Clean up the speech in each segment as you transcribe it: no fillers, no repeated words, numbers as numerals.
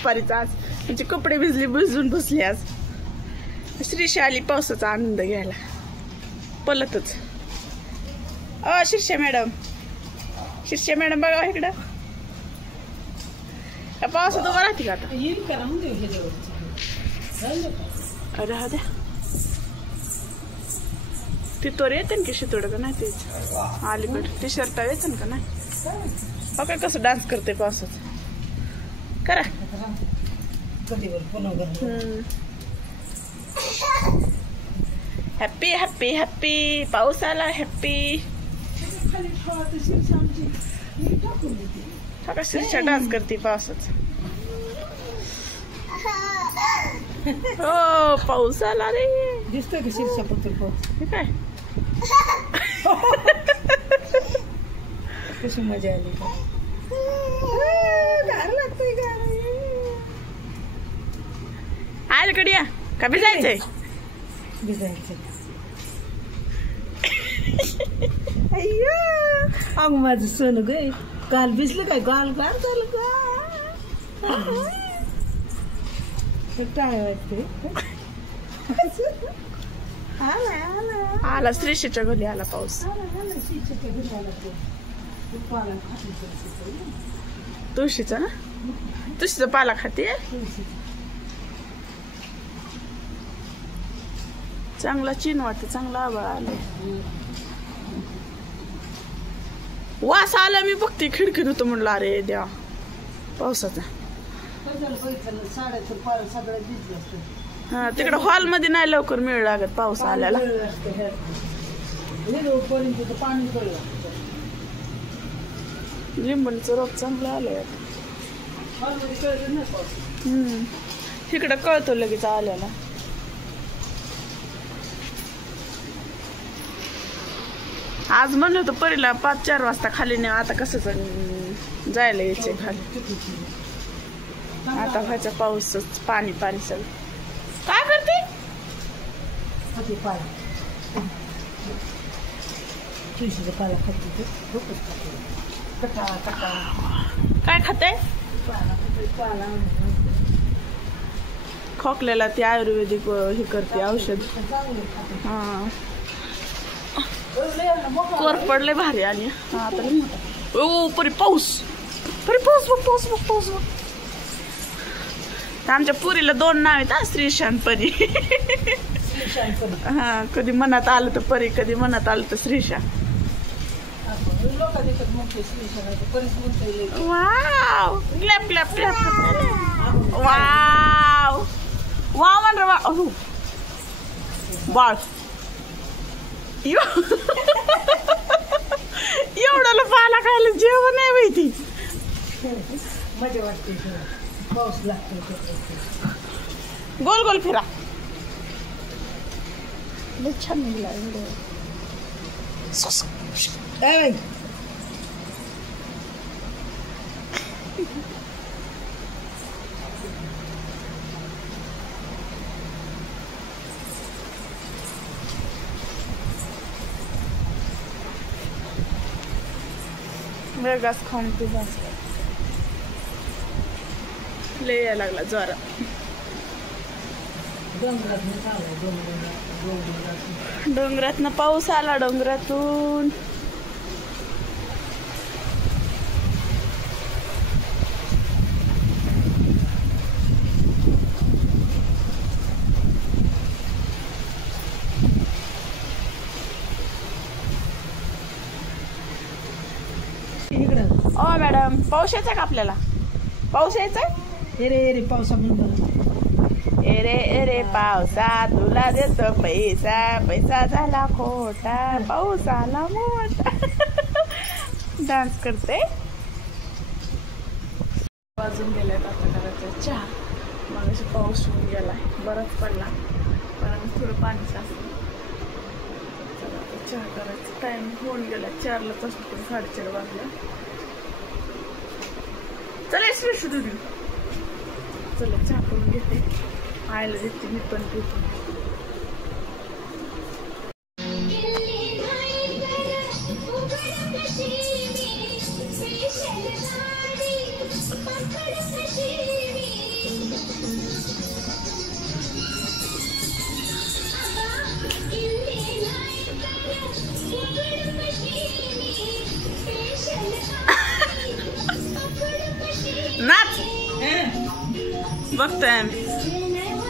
दुपारीचा आज म्हणजे कपडे भिजून बसले आज. श्रीषा आली पावसाचा आनंद घ्यायला पलतच. शीर्षा मॅडम बघा इकडं पावसात उभा राहते का आता. राहू द्या तिथवर येते ना की शितोड का नाही तेच अलीकडे टी शर्ट येते का नाही. हो काय कसं डान्स करते पावसाच करा. हॅपी हॅपी हॅपी पाऊस आला हॅपी. शीर्षा डान्स करते पावसाच. हो पाऊस आला रे दिसतोय का शीर्षा पत्र पाऊस काय कशी मजा आली का. गार लागतोय गार. आईकडे या का भिजायचंय. अय्या अग माझं सोनं ग काल भिजलं काय गाल गार झालं का काय वाटते. आला श्रीषेच्या घरी आला पाऊस. तुळशीचा ना तुळशीचा पाला खाते चांगला चीन वाटत चांगला आभाळ आलं. वास आला मी बघते खिडकीत होतं म्हणलं अरे देवा पावसाचा. हा तिकडे हॉल मध्ये नाही लवकर मिळ लागत पाऊस आल्याला. लिंबणीचं रोप चांगलं आलंय तिकडं कळतो लगेच आल्याला. आज म्हणलं होतं परीला 5-4 वाजता खाली नाही आता कसं जायला यायचंय खाली. आता व्हायचा पाऊसच पाणी सगळं. काय करते काय खाते खोकल्याला ती आयुर्वेदिक हे करते औषध. हा कोर पडले भारी आली. हा आता ओ परी पाऊस आमच्या पुरीला 2 नाव आहेत श्रीशान परी. हा कधी मनात आलं तर परी कधी मनात आलं तर Shrisha. Wow clap clap clap wow wow म्हण वा बाळ एवढ्याला पाला खायला जेवण नाही माहिती. मजा वाटते पाऊस लागतो. गोल गोल फिरा छान निघला. वेगास खाऊन तू बस लय यायला लागला जोरात. डोंगरातनं पाऊस आला डोंगरातून. ओ मॅडम पाऊस यायचा का आपल्याला. पाऊस यायचा रे पावसा एरे पावसा तुला देतो पैसा झाला खोटा पाऊस आला मोठा. डान्स करते. वाजून गेल्यात आता करायचं चहा. मग अशी पाऊस होऊन गेलाय बरंच पडला पण थोडं पाणी साचलं. चला चहा करायचं टाइम होऊन गेला 4ला पासून 4:30 वाजला. चला स्वीट दूध चला चहा करून घेते आयला देते मी पण पिते. नाच बघतोय आम्ही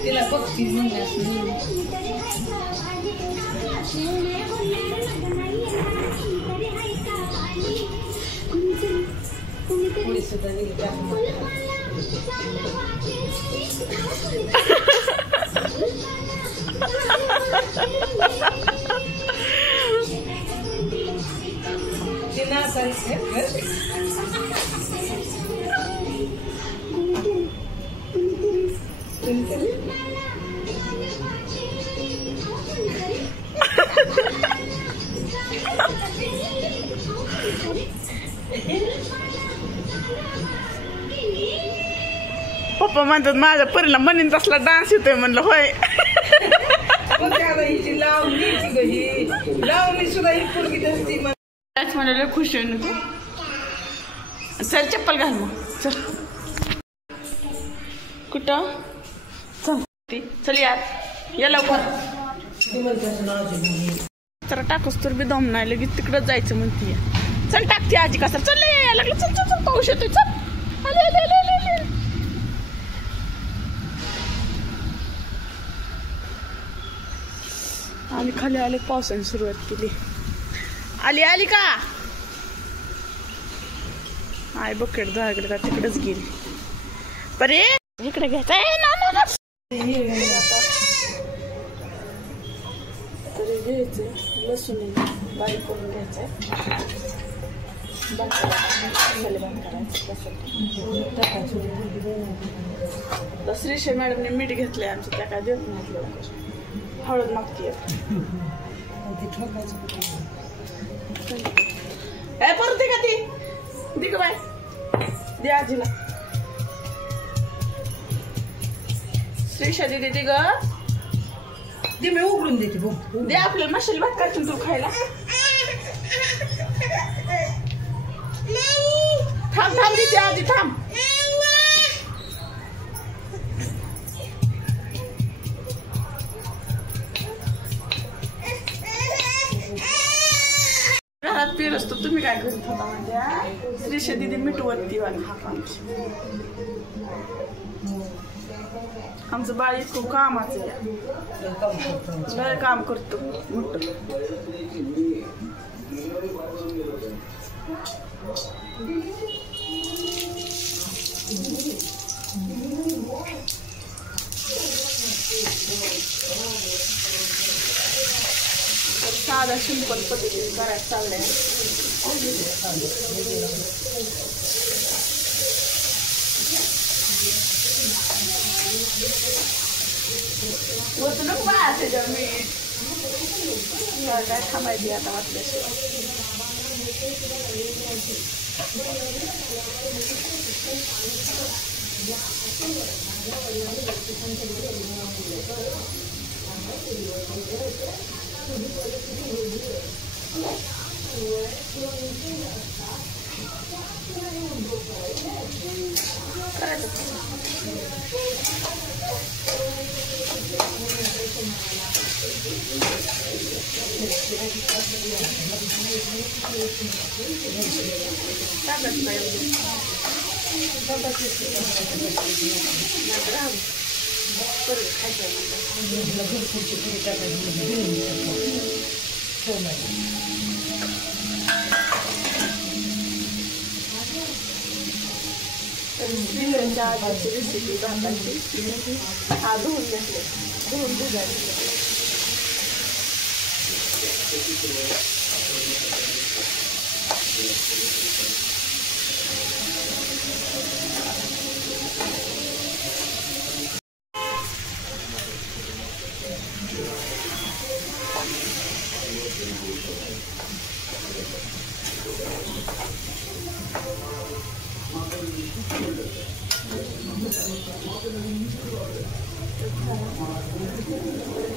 तिला बघती पुढे सुद्धा पप्पा म्हणतात माझ्या परीला म्हणून तसला डान्स येतोय म्हणलं होय. लावणी सुद्धा ही पोरगी दिसती. त्याच म्हणाले खुश आहे ना तू. चल चप्पल घाल मग चल. कुठं चल चल यार या लवकर. तर टाकूस तर बी दम नाही लगेच तिकडं जायचं म्हणतीये. चल टाकते आजी का सर चल यायला लागलं. चल चल चल पाऊस येतोय चल. आले आले आले आले आले. आणि खाली आले पावसाने सुरुवात केली. आली आली का आय बकेट जागडे का तिकडेच गेली. बरे इकडे घ्यायचं तरी घ्यायचं लसूण बारीक करून घ्यायचं. बंद करायचं श्रीशे मॅडमने मीठ घेतलंय आमचं त्या काय देत नाही लवकर. हळद मागते परत दे का ती दे का बाय दे आजीला. श्रीशा दिदी दे ग ते मी उघडून देते दे. आपल्याला मशाली भात करायचं तू खायला. थांब थांब देते आजी थांब. घरात पीर असतो तुम्ही काय करीत होता म्हणजे श्रीशा दिदी मिठवती वाली हात आमची. आमचं बाळ इतकं कामाचं लय काम करतो मोठं. साधा सिंपल पद्धतीने करायचं चाललंय. नको बा त्याच्यावर मीठ काय थांबायची आता वाटल्याशिवाय. रेसिपी भाताची हा धुवून घेतले धुवून भिजायचे.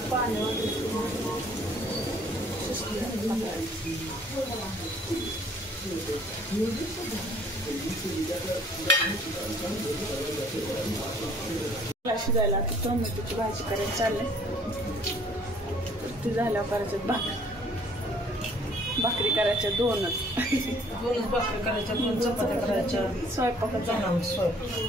पाणी लागला शिजायला. आता टोमॅटोची भाजी करायला चालले. ती झाल्यावर करायच्यात भाकरी करायच्या 2च. 2 भाकरी करायच्या, 2 चपात्या करायच्या, स्वयंपाकाचा स्वयंपाक.